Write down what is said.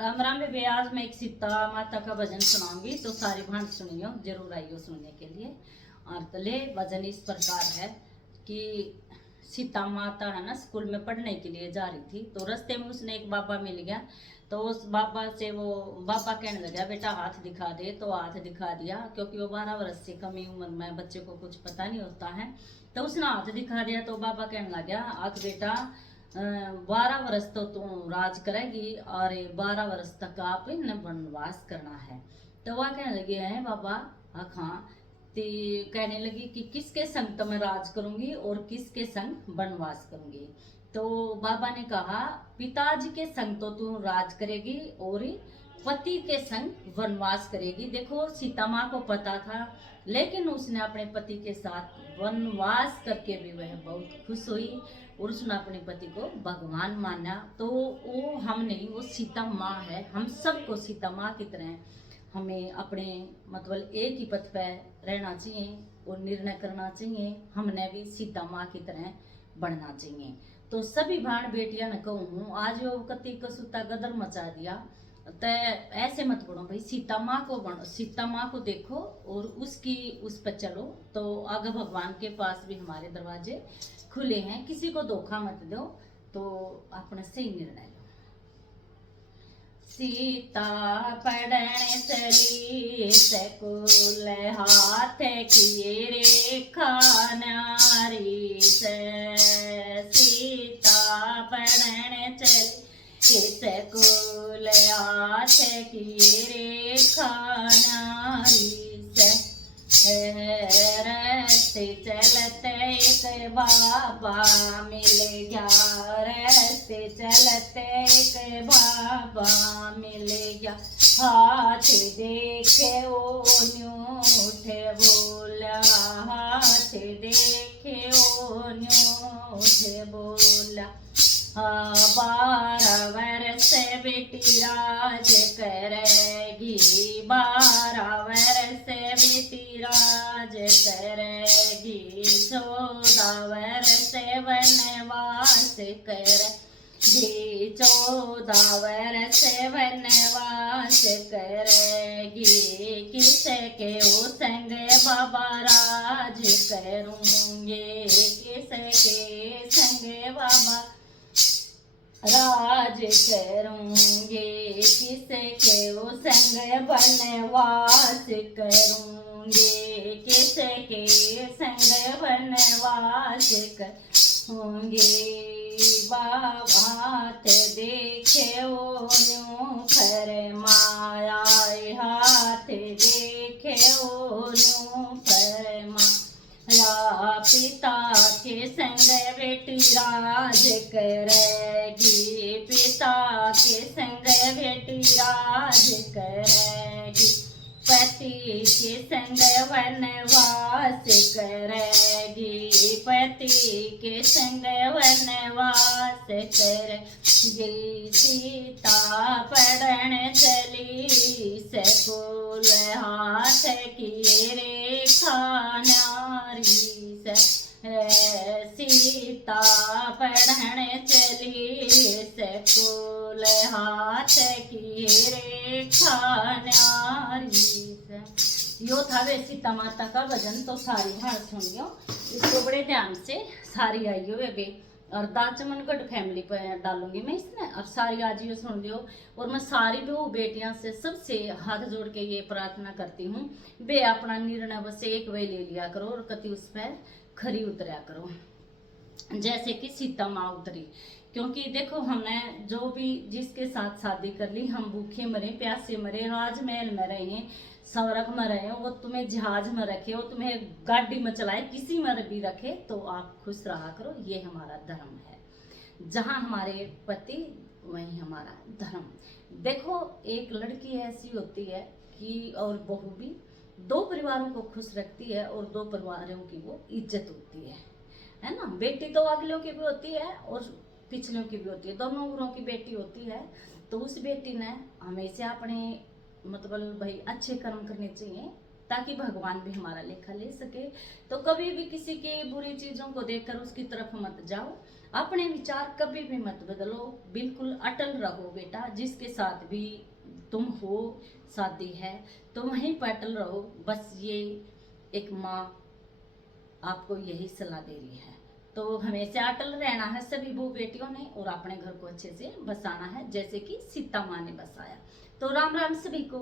राम राम बेबे। आज मैं एक सीता माता का भजन सुनाऊंगी, तो सारी भांट सुनियो, जरूर आइयो सुनने के लिए। और तले भजन इस प्रकार है कि सीता माता है ना, स्कूल में पढ़ने के लिए जा रही थी, तो रास्ते में उसने एक बाबा मिल गया। तो उस बाबा से वो बाबा कहने लगा, बेटा हाथ दिखा दे। तो हाथ दिखा दिया, क्योंकि वो 12 वर्ष से कम ही उम्र में बच्चे को कुछ पता नहीं होता है। तो उसने हाथ दिखा दिया, तो बाबा कहने लगा, आख बेटा 12 वर्ष तो तू राज करेगी और 12 वर्ष तक आप ने वनवास करना है। तो वह कहने लगे, हैं बाबा हाँ। तो कहने लगी कि किसके संग तो मैं राज करूंगी और किसके संग वनवास करूंगी। तो बाबा ने कहा, पिताजी के संग तो तू राज करेगी और पति के संग वनवास करेगी। देखो सीता माँ को पता था, लेकिन उसने अपने पति के साथ वनवास करके भी वह बहुत खुश हुई और उसने अपने पति को भगवान माना। तो वो हम नहीं, वो सीता माँ है। हम सबको सीता माँ की तरह हमें अपने मतलब एक ही पथ पे रहना चाहिए और निर्णय करना चाहिए। हमने भी सीता माँ की तरह बढ़ना चाहिए। तो सभी भाण बेटियां न कहूँ, आज वो कति कसूता गदर मचा दिया। तो ऐसे मत बढ़ो भाई, सीता माँ को बढ़ो, सीता माँ को देखो और उसकी उस पर चलो। तो आगे भगवान के पास भी हमारे दरवाजे खुले हैं। किसी को धोखा मत दो, तो अपना सही निर्णय लो। सीता पढ़ने चली सकुल हाथ किए रेखा नारी से। सीता पढ़ने चली सकुल हाथ किए रेखा नारी से। रस्ते चलते एक बाबा मिल गया, रस्ते चलते एक बाबा मिल गया। हाथ देखे ओ न्यूठे बोला, हाथ देखे ओ न्यूठे बोला। 12 वर्ष बेटी राज करेगी, 12 वर्ष बेटी राज करेगी। 14 वर्ष वनवास करेगी, 14 वर्ष वनवास करेगी। किसके ओ संग बाबा राज करूंगे, किसके संग बाबा राज करूंगे। किसके वो संग वनवास करूंगे, किसके संग वनवास करूंगे। बाबा हाथ देखे ओ न्यू फरमाया, हाथ देखे ओ न्यू फरमाया। पिता के संग बेटी राज करेगी, पिता के संग बेटी राज करेगी। पति के संग वनवास करेगी, पति के संग वनवास करेगी। सीता पढ़ने चली सकुल हाथ किए रेखा नारी से। सीता पढ़ने चली सकुल हाथ किए रेखा नारी से। यो था वे सीता माता का भजन। तो सारी भाण सुनियो, इसको बड़े ध्यान से सारी आइयो वे। और दाचमनगढ़ फैमिली पर डालूंगी मैं इसमें, और सारी आज ये सुन लियो। और मैं सारी बहू बेटियां से सबसे हाथ जोड़ के ये प्रार्थना करती हूँ, वे अपना निर्णय बस एक वे ले लिया करो और कति उस पर खरी उतरा करो, जैसे कि सीता माँ उतरी। क्योंकि देखो, हमने जो भी जिसके साथ शादी कर ली, हम भूखे मरे प्यासे मरे, राजमहल में रहे, स्वर्ग में रहे, वो तुम्हें जहाज में रखे, वो तुम्हें गाड़ी में चलाए, किसी में भी रखे, तो आप खुश रहा करो। ये हमारा धर्म है। जहाँ हमारे पति वहीं हमारा धर्म। देखो, एक लड़की ऐसी होती है कि और बहू भी, दो परिवारों को खुश रखती है और दो परिवारों की वो इज्जत होती है ना। बेटी तो अगलों की भी होती है और पिछलों की भी होती है, दोनों घरों की बेटी होती है। तो उस बेटी ने हमेशा अपने मतलब भाई अच्छे कर्म करने चाहिए, ताकि भगवान भी हमारा लेखा ले सके। तो कभी भी किसी की बुरी चीज़ों को देखकर उसकी तरफ मत जाओ, अपने विचार कभी भी मत बदलो, बिल्कुल अटल रहो बेटा। जिसके साथ भी तुम हो, शादी है तो वहीं पर अटल रहो। बस ये एक माँ आपको यही सलाह दे रही है। तो हमेशा अटल रहना है सभी बहू बेटियों ने, और अपने घर को अच्छे से बसाना है, जैसे कि सीता माँ ने बसाया। तो राम राम सभी को।